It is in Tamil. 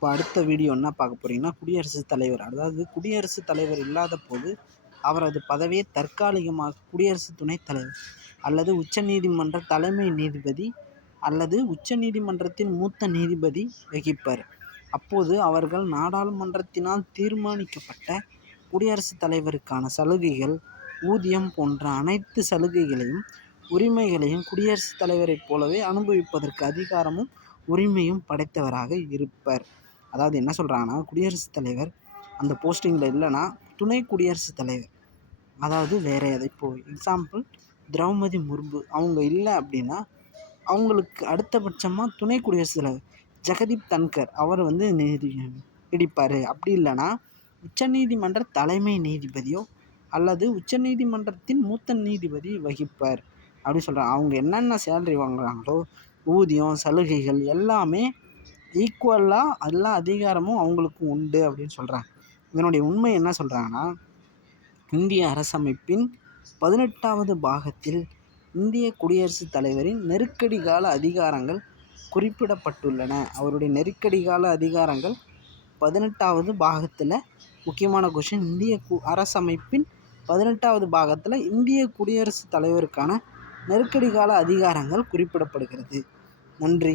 இப்போ அடுத்த வீடியோ என்ன பார்க்க போகிறீங்கன்னா குடியரசுத் தலைவர். அதாவது குடியரசுத் தலைவர் இல்லாத போது அவரது பதவியை தற்காலிகமாக குடியரசு துணைத் தலைவர் அல்லது உச்சநீதிமன்ற தலைமை நீதிபதி அல்லது உச்சநீதிமன்றத்தின் மூத்த நீதிபதி வகிப்பர். அப்போது அவர்கள் நாடாளுமன்றத்தினால் தீர்மானிக்கப்பட்ட குடியரசுத் தலைவருக்கான சலுகைகள் ஊதியம் போன்ற அனைத்து சலுகைகளையும் உரிமைகளையும் குடியரசுத் தலைவரைப் போலவே அனுபவிப்பதற்கு அதிகாரமும் உரிமையும் படைத்தவராக இருப்பர். அதாவது என்ன சொல்கிறாங்கன்னா குடியரசுத் தலைவர் அந்த போஸ்டிங்கில் இல்லைன்னா துணை குடியரசுத் தலைவர். அதாவது வேறு எது இப்போது எக்ஸாம்பிள் திரௌபதி முர்மு அவங்க இல்லை அப்படின்னா அவங்களுக்கு அடுத்தபட்சமாக துணை குடியரசுத் தலைவர் ஜெகதீப் தன்கர் அவர் வந்து நீதி பிடிப்பார். அப்படி இல்லைன்னா உச்சநீதிமன்ற தலைமை நீதிபதியோ அல்லது உச்சநீதிமன்றத்தின் மூத்த நீதிபதி வகிப்பார். அப்படி சொல்கிறாங்க அவங்க என்னென்ன சேலரி வாங்குறாங்களோ ஊதியம் சலுகைகள் எல்லாமே ஈக்குவலாக எல்லா அதிகாரமும் அவங்களுக்கும் உண்டு அப்படின்னு சொல்கிறாங்க இதனுடைய உண்மை என்ன சொல்கிறாங்கன்னா இந்திய அரசமைப்பின் பதினெட்டாவது பாகத்தில் இந்திய குடியரசுத் தலைவரின் நெருக்கடி கால அதிகாரங்கள் குறிப்பிடப்பட்டுள்ளன. அவருடைய நெருக்கடி கால அதிகாரங்கள் பதினெட்டாவது பாகத்தில் முக்கியமான கொஷின் இந்திய கு அரசமைப்பின் பதினெட்டாவது பாகத்தில் இந்திய குடியரசுத் தலைவருக்கான நெருக்கடி கால அதிகாரங்கள் குறிப்பிடப்படுகிறது. நன்றி.